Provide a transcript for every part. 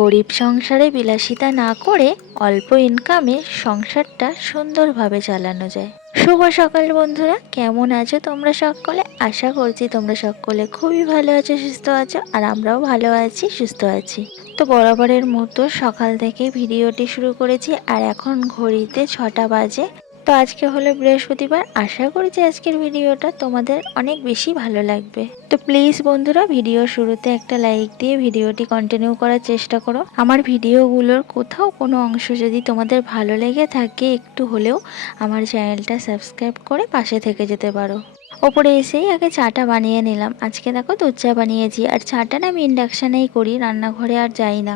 গরিব সংসারে বিলাসিতা না করে অল্প ইনকামে সংসারটা সুন্দরভাবে চালানো যায়। শুভ সকাল বন্ধুরা, কেমন আছো তোমরা সকলে? আশা করছি তোমরা সকলে খুবই ভালো আছো, সুস্থ আছো, আর আমরাও ভালো আছি, সুস্থ আছি। তো বরাবরের মতো সকাল থেকে ভিডিওটি শুরু করেছি, আর এখন ঘড়িতে 6টা বাজে। তো আজকে হলো বৃহস্পতিবার। আশা করছি আজকের ভিডিওটা তোমাদের অনেক বেশি ভালো লাগবে। তো প্লিজ বন্ধুরা, ভিডিও শুরুতে একটা লাইক দিয়ে ভিডিওটি কন্টিনিউ করার চেষ্টা করো। আমার ভিডিওগুলোর কোথাও কোনো অংশ যদি তোমাদের ভালো লেগে থাকে একটু হলেও, আমার চ্যানেলটা সাবস্ক্রাইব করে পাশে থেকে যেতে পারো। ওপরে এসেই আগে চাটা বানিয়ে নিলাম। আজকে দেখো দুধ চা বানিয়েছি, আর চাটা না আমি ইন্ডাকশানেই করি, রান্নাঘরে আর যাই না।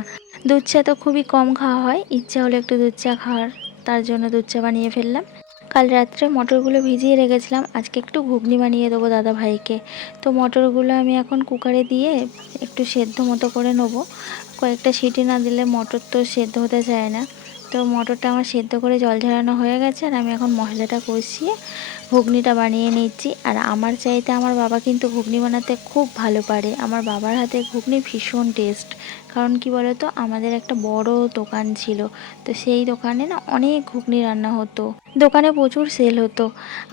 দুধ চা তো খুবই কম খাওয়া হয়, ইচ্ছা হলো একটু দুধ চা খাওয়ার, তার জন্য দুধ চা বানিয়ে ফেললাম। কাল রাত্রে মটরগুলো ভিজিয়ে রেখেছিলাম, আজকে একটু ঘুগনি বানিয়ে দেবো দাদা ভাইকে। তো মটরগুলো আমি এখন কুকারে দিয়ে একটু সেদ্ধ মতো করে নেবো। কয়েকটা সিটি না দিলে মটর তো সেদ্ধ হতে চায় না। তো মটরটা আমার সেদ্ধ করে জল ঝরানো হয়ে গেছে, আর আমি এখন মশলাটা কষিয়ে ঘুগনিটা বানিয়ে নিচ্ছি। আর আমার চাইতে আমার বাবা কিন্তু ঘুগনি বানাতে খুব ভালো পারে। আমার বাবার হাতে ঘুগনি ভীষণ টেস্ট। কারণ কি বলতো, আমাদের একটা বড় দোকান ছিল, তো সেই দোকানে না অনেক ঘুগনি রান্না হতো, দোকানে প্রচুর সেল হতো।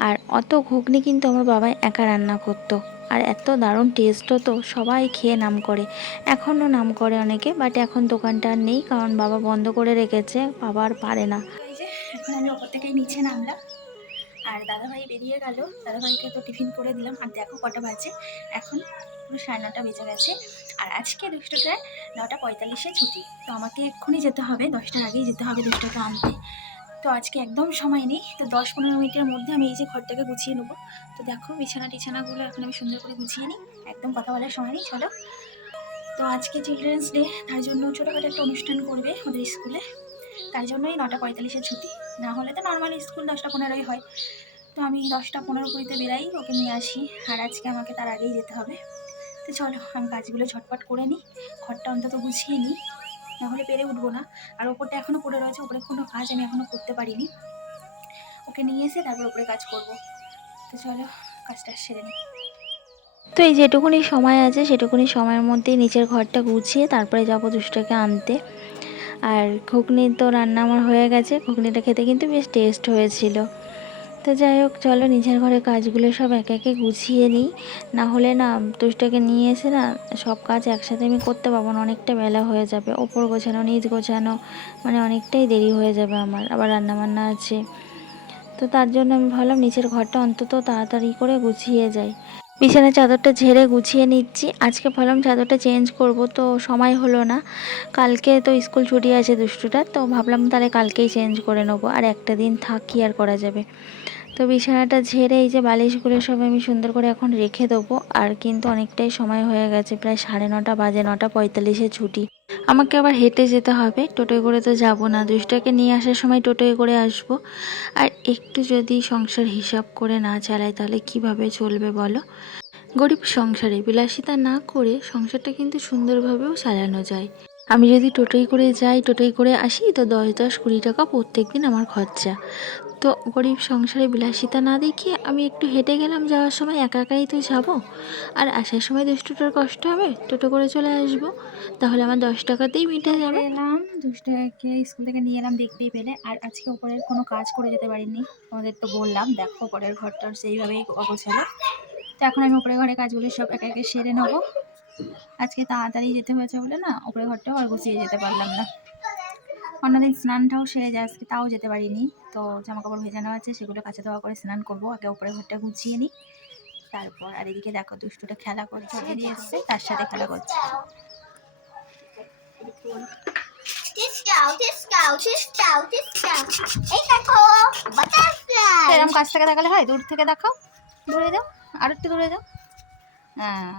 আর অত ঘুগনি কিন্তু আমার বাবা একা রান্না করতো, আর এত দারুণ টেস্ট হতো, সবাই খেয়ে নাম করে। এখনও নাম করে অনেকে, বাট এখন দোকানটা আর নেই, কারণ বাবা বন্ধ করে রেখেছে, বাবা আর পারে না। এই যে এখন আমি ওপর থেকেই নিচে নামলাম, আর দাদাভাই বেরিয়ে গেল। দাদাভাইকে তো টিফিন করে দিলাম। আর দেখো কটা বাজে, এখন পুরো 9:30 বেজে গেছে। আর আজকে দুষ্টটায় 9:45-এ ছুটি। তো আমাকে এক্ষুনি যেতে হবে, 10টার আগেই যেতে হবে দুষ্টকে আনতে। তো আজকে একদম সময় নেই। তো 10-15 মিনিটের মধ্যে আমি এই যে ঘরটাকে গুছিয়ে নেবো। তো দেখো বিছানাগুলো এখন আমি সুন্দর করে গুছিয়ে নিই, একদম কথা বলার সময় নেই, চলো। তো আজকে চিলড্রেন্স ডে, তার জন্য ছোটোখাটো একটা অনুষ্ঠান করবে ওদের স্কুলে, তাই জন্যই 9:45-এ ছুটি। না হলে তো নর্মাল স্কুল 10টা 15-ই হয়। তো আমি 10টা 15-20-তে বেরাই, ওকে নিয়ে আসি। আর আজকে আমাকে তার আগেই যেতে হবে। তো চলো আমি কাজগুলো ঝটপট করে নিই, ঘরটা অন্তত গুছিয়ে নিই, নাহলে পেরে উঠবো না। আর ওপরটা এখনও পড়ে রয়েছে, ওপরে কোনো কাজ আমি এখনও করতে পারিনি। ওকে নিয়ে এসে তারপর ওপরে কাজ করব। তো চলো কাজটা সেরে নিই। তো এই যেটুকুনি সময় আছে সেটুকুনি সময়ের মধ্যেই নিচের ঘরটা গুছিয়ে তারপরে যাবো দুষ্টকে আনতে। আর ঘুগনি তো রান্না আমার হয়ে গেছে, ঘুগনিটা খেতে কিন্তু বেশ টেস্ট হয়েছিল। তো যাই হোক, চলো নিচের ঘরে কাজগুলো সব একে একে গুছিয়ে নিই। না হলে না দুষ্টকে নিয়ে এসে না সব কাজ একসাথে আমি করতে পারবো না, অনেকটা বেলা হয়ে যাবে। ওপর গোছানো নিচ গোছানো, মানে অনেকটাই দেরি হয়ে যাবে আমার, আবার রান্নাবান্না আছে। তো তার জন্য আমি ভাবলাম নিচের ঘরটা অন্তত তাড়াতাড়ি করে গুছিয়ে যাই। বিছানার চাদরটা ঝেড়ে গুছিয়ে নিচ্ছি। আজকে ভাবলাম চাদরটা চেঞ্জ করব, তো সময় হলো না। কালকে তো স্কুল ছুটি আছে দুষ্টুটার, তো ভাবলাম তাহলে কালকেই চেঞ্জ করে নেবো, আর একটা দিন থাকি আর করা যাবে। তো বিছানাটা ঝেড়ে এই যে বালিশগুলো সব আমি সুন্দর করে এখন রেখে দেবো। আর কিন্তু অনেকটাই সময় হয়ে গেছে, প্রায় 9:30 বাজে, 9:45-এ ছুটি। আমাকে আবার হেঁটে যেতে হবে, টোটোয় করে তো যাব না। দুষ্টকে নিয়ে আসার সময় টোটোয় করে আসবো। আর একটু যদি সংসার হিসাব করে না চালাই তাহলে কিভাবে চলবে বলো? গরিব সংসারে বিলাসিতা না করে সংসারটা কিন্তু সুন্দরভাবেও চালানো যায়। আমি যদি টোটোয় করে যাই, টোটোয় করে আসি, তো 10-10-20 টাকা প্রত্যেক দিন আমার খরচা। তো গরিব সংসারে বিলাসিতা না দেখিয়ে আমি একটু হেঁটে গেলাম, যাওয়ার সময় একা একাই তো যাবো, আর আসার সময় দুষ্টুটার কষ্ট হবে, টোটো করে চলে আসবো, তাহলে আমার 10 টাকাতেই মিটে যাবে। এলাম দুষ্টকে স্কুল থেকে নিয়ে এলাম, দেখতেই পেলে। আর আজকে উপরের কোনো কাজ করে যেতে পারিনি, তোমাদের তো বললাম। দেখো উপরের ঘরটা সেইভাবেই অগোছালো। তো এখন আমি উপরের ঘরে কাজগুলো সব একে একে সেরে নেবো। আজকে তাড়াতাড়ি যেতে হয়েছে বলে না উপরের ঘরটাও আর গুছিয়ে যেতে পারলাম না। অন্যদিন স্নানটাও সেরে যায়, আজকে তাও যেতে পারিনি। তো জামা কাপড় ভেজানো আছে, সেগুলো কাচা দেওয়া করে স্নান করবো। আগে উপরের ঘরটা গুছিয়ে নিই তারপর। আর এদিকে দেখো দুষ্টুটা খেলা করছে, দিদি এসছে তার সাথে খেলা করছে। এরকম কাছ থেকে দেখালে হয়? দূর থেকে দেখাও, দূরে যাও, আর একটু দূরে যাও। হ্যাঁ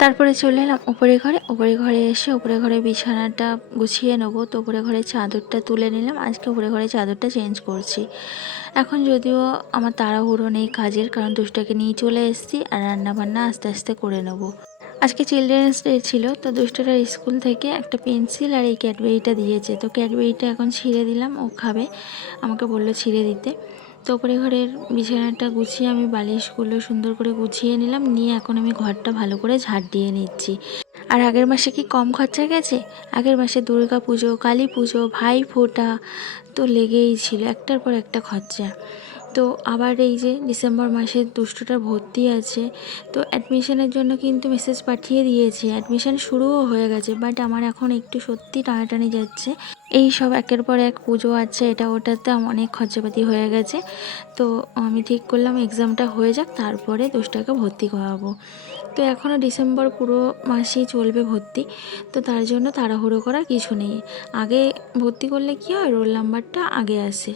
তারপরে চলে এলাম উপরে ঘরে এসে উপরে ঘরে বিছানাটা গুছিয়ে নেবো। তো উপরে ঘরে চাদরটা তুলে নিলাম, আজকে উপরে ঘরে চাদরটা চেঞ্জ করছি। এখন যদিও আমার তাড়াহুড়ো নেই কাজের, কারণ দুষ্টটাকে নিয়ে চলে এসেছি আর রান্নাবান্না আস্তে আস্তে করে নেবো। আজকে চিলড্রেন্স ডে ছিল, তো দুষ্টটার স্কুল থেকে একটা পেন্সিল আর এই ক্যাডবেরিটা দিয়েছে। তো ক্যাডবেরিটা এখন ছিঁড়ে দিলাম, ও খাবে, আমাকে বললো ছিঁড়ে দিতে। তো ওপরে ঘরের বিছানাটা গুছিয়ে আমি বালিশগুলো সুন্দর করে গুছিয়ে নিলাম, নিয়ে এখন আমি ঘরটা ভালো করে ঝাড় দিয়ে নিচ্ছি। আর আগের মাসে কি কম খরচা গেছে? আগের মাসে দুর্গা পুজো, কালী পুজো, ভাই ফোঁটা তো লেগেই ছিল, একটার পর একটা খরচা। তো আবার এই যে ডিসেম্বর মাসে দুষ্টুটার ভর্তি আছে, তো অ্যাডমিশনের জন্য কিন্তু মেসেজ পাঠিয়ে দিয়েছে, অ্যাডমিশন শুরুও হয়ে গেছে, বাট আমার এখন একটু সত্যি টানাটানি যাচ্ছে। এই সব একের পর এক পুজো আছে, এটা ওটাতে অনেক খরচাপাতি হয়ে গেছে। তো আমি ঠিক করলাম এক্সামটা হয়ে যাক, তারপরে দুষ্টটাকে ভর্তি করাবো। তো এখনও ডিসেম্বর পুরো মাসেই চলবে ভর্তি, তো তার জন্য তাড়াহুড়ো করার কিছু নেই। আগে ভর্তি করলে কী হয়, রোল নাম্বারটা আগে আসে।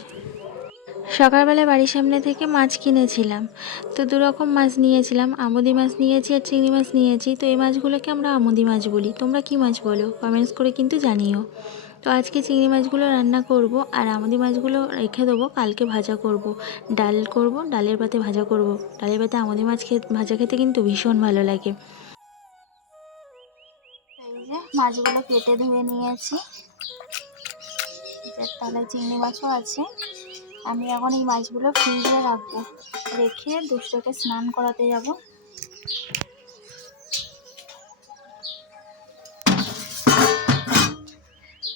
সকালবেলা বাড়ির সামনে থেকে মাছ কিনেছিলাম, তো দুরকম মাছ নিয়েছিলাম, আমুদি মাছ নিয়েছি আর চিংড়ি মাছ নিয়েছি। তো এই মাছগুলোকে আমরা আমুদি মাছ বলি, তোমরা কি মাছ বলো কমেন্টস করে কিন্তু জানিও। তো আজকে চিংড়ি মাছগুলো রান্না করব আর আমুদি মাছগুলো রেখে দেবো, কালকে ভাজা করব, ডাল করব, ডালের পাতে ভাজা করব। ডালের পাতে আমুদি মাছ ভাজা খেতে কিন্তু ভীষণ ভালো লাগে। এই যে মাছগুলো কেটে ধুয়ে নিয়েছি, তাহলে চিংড়ি মাছও আছে। আমি এখন এই মাছগুলো ফ্রিজে রাখবো, রেখে দুষ্টকে স্নান করাতে যাব।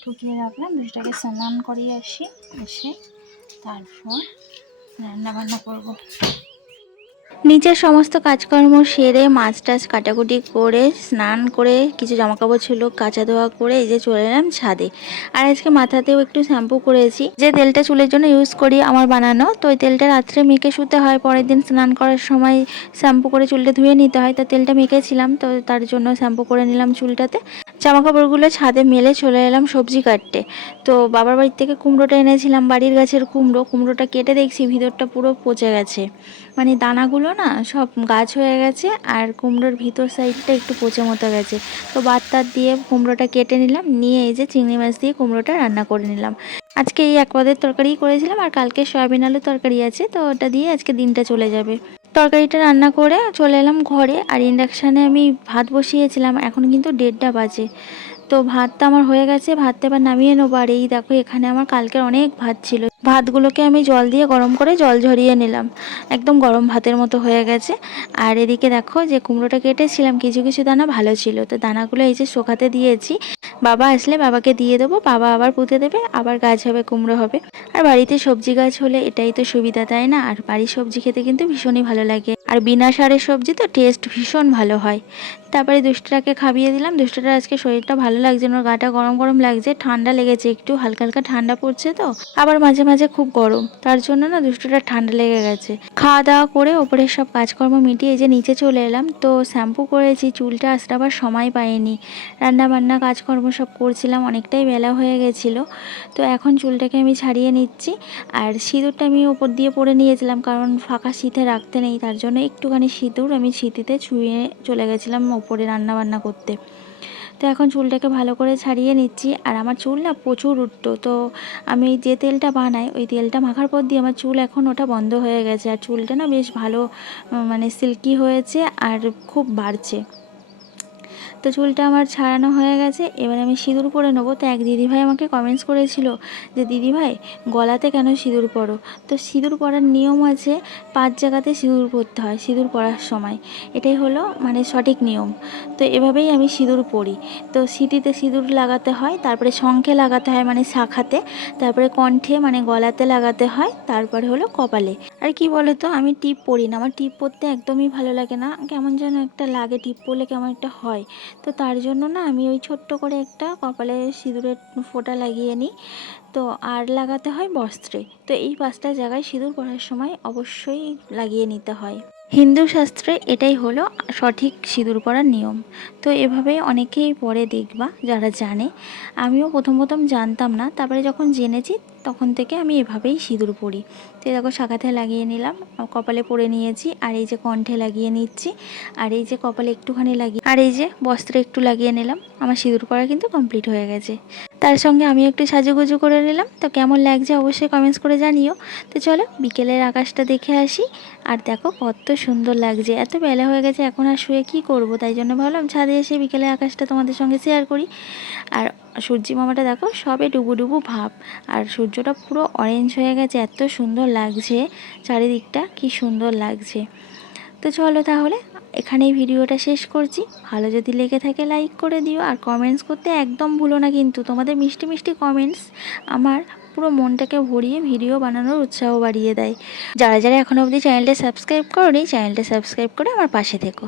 ঢুকিয়ে রাখলাম, দুষ্টকে স্নান করিয়ে আসি, এসে তারপর রান্না বান্না করবো। নিচের সমস্ত কাজকর্ম সেরে মাছ টাছ কাটাকুটি করে স্নান করে কিছু জামাকাপড় ছিল কাচা ধোয়া করে এই যে চলে এলাম ছাদে। আর আজকে মাথাতেও একটু শ্যাম্পু করেছি, যে তেলটা চুলের জন্য ইউজ করি আমার বানানো, তো ওই তেলটা রাত্রে মেখে শুতে হয়, পরের দিন স্নান করার সময় শ্যাম্পু করে চুলটা ধুয়ে নিতে হয়। তো তেলটা মেখেছিলাম, তো তার জন্য শ্যাম্পু করে নিলাম চুলটাতে। জামাকাপড়গুলো ছাদে মেলে চলে এলাম সবজি কাটতে। তো বাবার বাড়ি থেকে কুমড়োটা এনেছিলাম, বাড়ির গাছের কুমড়োটা কেটে দেখছি ভিতরটা পুরো পচে গেছে, মানে দানাগুলো না সব গাছ হয়ে গেছে, আর কুমড়োর ভিতর সাইডটা একটু পচে মতো গেছে। তো বাদ দিয়ে কুমড়োটা কেটে নিলাম, নিয়ে এই যে চিংড়ি মাছ দিয়ে কুমড়োটা রান্না করে নিলাম। আজকে এই এক পদের তরকারি করেছিলাম, আর কালকে সয়াবিন আলু তরকারি আছে, তো ওটা দিয়ে আজকে দিনটা চলে যাবে। তরকারিটা রান্না করে চলে এলাম ঘরে, আর ইন্ডাকশানে আমি ভাত বসিয়েছিলাম, এখন কিন্তু 1:30 বাজে। তো ভাতটা আমার হয়ে গেছে, ভাতটা এবার নামিয়ে নেবো। আর এই দেখো এখানে আমার কালকের অনেক ভাত ছিল, ভাতগুলোকে আমি জল দিয়ে গরম করে জল ঝরিয়ে নিলাম, একদম গরম ভাতের মতো হয়ে গেছে। আর এদিকে দেখো যে কুমড়োটা কেটেছিলাম, কিছু কিছু দানা ভালো ছিল, তো দানাগুলো এই যে শোকাতে দিয়েছি, বাবা আসলে বাবাকে দিয়ে দেবো, বাবা আবার পুঁতে দেবে, আবার গাছ হবে, কুমড়ো হবে। আর বাড়িতে সবজি গাছ হলে এটাই তো সুবিধা, তাই না? আর বাড়ির সবজি খেতে কিন্তু ভীষণই ভালো লাগে, আর বিনা সারের সবজি তো টেস্ট ভীষণ ভালো হয়। তারপরে দুষ্টটাকে খাইয়ে দিলাম, দুষ্টটার আজকে শরীরটা ভালো লাগছে না, ওর গাটা গরম গরম লাগছে, ঠান্ডা লেগেছে একটু, হালকা হালকা ঠান্ডা পড়ছে, তো আবার মাঝে মাঝে খুব গরম, তার জন্য না দুষ্টটার ঠান্ডা লেগে গেছে। খাওয়া দাওয়া করে ওপরের সব কাজকর্ম মিটিয়ে যে নিচে চলে এলাম, তো শ্যাম্পু করেছি, চুলটা আসতে আবার সময় পাইনি, রান্না বান্না কাজকর্ম সব করছিলাম, অনেকটাই বেলা হয়ে গেছিলো। তো এখন চুলটাকে আমি ছাড়িয়ে নিচ্ছি, আর সিঁদুরটা আমি ওপর দিয়ে পরে নিয়েছিলাম, কারণ ফাঁকা সিঁথে রাখতে নেই, তার জন্য একটুখানি সিঁদুর আমি সিঁথিতে ছুঁয়ে চলে গেছিলাম ওপরে রান্না বান্না করতে। তো এখন চুলটাকে ভালো করে ছাড়িয়ে নিচ্ছি, আর আমার চুল না প্রচুর উঠতো, তো আমি যে তেলটা বানাই ওই তেলটা মাখার পর দিয়ে আমার চুল এখন ওটা বন্ধ হয়ে গেছে, আর চুলটা না বেশ ভালো মানে সিল্কি হয়েছে আর খুব বাড়ছে। তো চুলটা আমার ছাড়ানো হয়ে গেছে, এবার আমি সিঁদুর পরে নেবো। তো এক দিদিভাই আমাকে কমেন্টস করেছিল যে দিদিভাই গলাতে কেন সিঁদুর পরো? তো সিঁদুর পরার নিয়ম আছে, 5 জায়গাতে সিঁদুর পরতে হয় সিঁদুর পরার সময়, এটাই হলো মানে সঠিক নিয়ম। তো এভাবেই আমি সিঁদুর পরি। তো সিঁথিতে সিঁদুর লাগাতে হয়, তারপরে শঙ্খে লাগাতে হয় মানে শাখাতে, তারপরে কণ্ঠে মানে গলাতে লাগাতে হয়, তারপরে হলো কপালে। আর কি বলো তো, আমি টিপ পরি না, আমার টিপ পরতে একদমই ভালো লাগে না, কেমন যেন একটা লাগে, টিপ পরলে কেমন একটা হয়। তো তার জন্য না আমি ওই ছোট্ট করে একটা কপালে সিঁদুরের ফোঁটা লাগিয়ে নিই। তো আর লাগাতে হয় বস্ত্রে। তো এই 5টা জায়গায় সিঁদুর পরার সময় অবশ্যই লাগিয়ে নিতে হয়। হিন্দু শাস্ত্রে এটাই হলো সঠিক সিঁদুর পরার নিয়ম। তো এভাবে অনেকেই পরে দেখবা যারা জানে, আমিও প্রথম প্রথম জানতাম না, তারপরে যখন জেনেছি তখন থেকে আমি এভাবেই সিঁদুর পরি। তো দেখো শাখাতে লাগিয়ে নিলাম, কপালে পরে নিয়েছি, আর এই যে কণ্ঠে লাগিয়ে নিচ্ছি, আর এই যে কপালে একটুখানি লাগিয়ে, আর এই যে বস্ত্রে একটু লাগিয়ে নিলাম। আমার সিঁদুর পরা কিন্তু কমপ্লিট হয়ে গেছে। তার সঙ্গে আমি একটু সাজুগুজু করে নিলাম। তো কেমন লাগছে অবশ্যই কমেন্টস করে জানিও। তো চলো বিকেলের আকাশটা দেখে আসি। আর দেখো কত সুন্দর লাগছে। এত বেলা হয়ে গেছে, এখন আর শুয়ে কী করব, তাই জন্য ভাবলাম ছাদে এসে বিকেলের আকাশটা তোমাদের সঙ্গে শেয়ার করি। আর সূর্যি মামাটা দেখো সবে ডুবু ডুবু ভাব, আর সূর্যটা পুরো অরেঞ্জ হয়ে গেছে, এত সুন্দর লাগছে চারিদিকটা, কি সুন্দর লাগছে। তো চলো তাহলে এখানেই ভিডিওটা শেষ করছি। ভালো যদি লেগে থাকে লাইক করে দিও, আর কমেন্টস করতে একদম ভুলো না কিন্তু। তোমাদের মিষ্টি মিষ্টি কমেন্টস আমার পুরো মনটাকে ভরিয়ে ভিডিও বানানোর উৎসাহ বাড়িয়ে দেয়। যারা যারা এখনও অবধি চ্যানেলটা সাবস্ক্রাইব করোনি, চ্যানেলটা সাবস্ক্রাইব করে আমার পাশে থেকো।